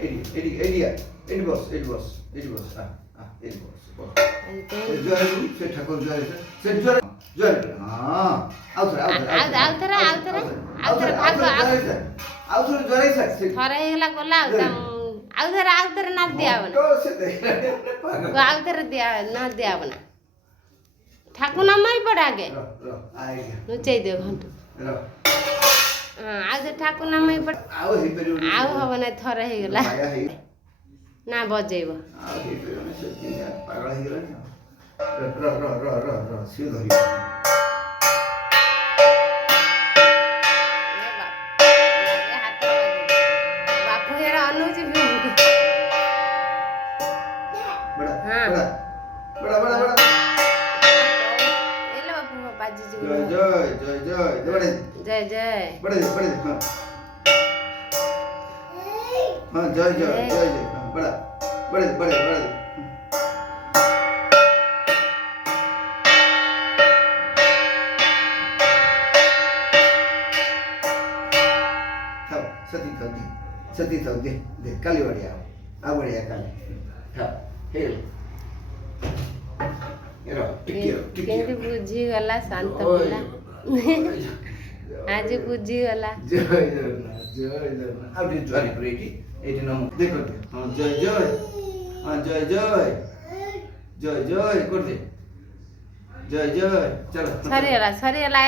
ଏଠି ବସ ଏଠି ବସ ଏଠି ବସ ଏଠି ବସ ଜୟ ସେ ଠାକୁର ଜୟ ସେ ଜୟ ଜୟ ହଁ ଆଉ ଥରେ ଜୟ ଥରେ ହେଇଗଲା ଗଲା ଆଉ ଥରେ ନା ଦିଆହବ ନା ଆଉ ଥରେ ନା ଦିଆହବ ନା ଠାକୁର ନାମ ହିଁ ପଡେ ଆଗେ ଲୁଚେଇ ଦିଅ ଘଣ୍ଟୁ ଆଉ ଥରେ ଠାକୁର ନାମ ହିଁ ପଡେ ଆଉ ହବ ନା ଥରେ ହେଇଗଲା ନା ବଜେଇବ ପାଗଳ ହେଇଗଲାଣି ସିଏ ଧରିବ ବାପୁ ଏରା ଅନଉଛି जय जय जय जय जय जय बड़े हाँ जय जय जय जय बड़ा बड़े सती थाउ दे काली बढ़िया आ बढ़िया काली हाँ हे କେମିତି ବୁଝିଗଲା ଶାନ୍ତ ପିଲା ଆଜି ବୁଝିଗଲା ଜୟ ଜଗନ୍ନାଥ ଆଉ ଟିକେ ଜୟ ପରେ ଏଇଠି ନମ ଦେଖ ହଁ ଜୟ ଜୟ ହଁ ଜୟ ଜୟ ଜୟ ଜୟ କରିଦେ ଜୟ ଜୟ ଚାଲ ସରିଗଲା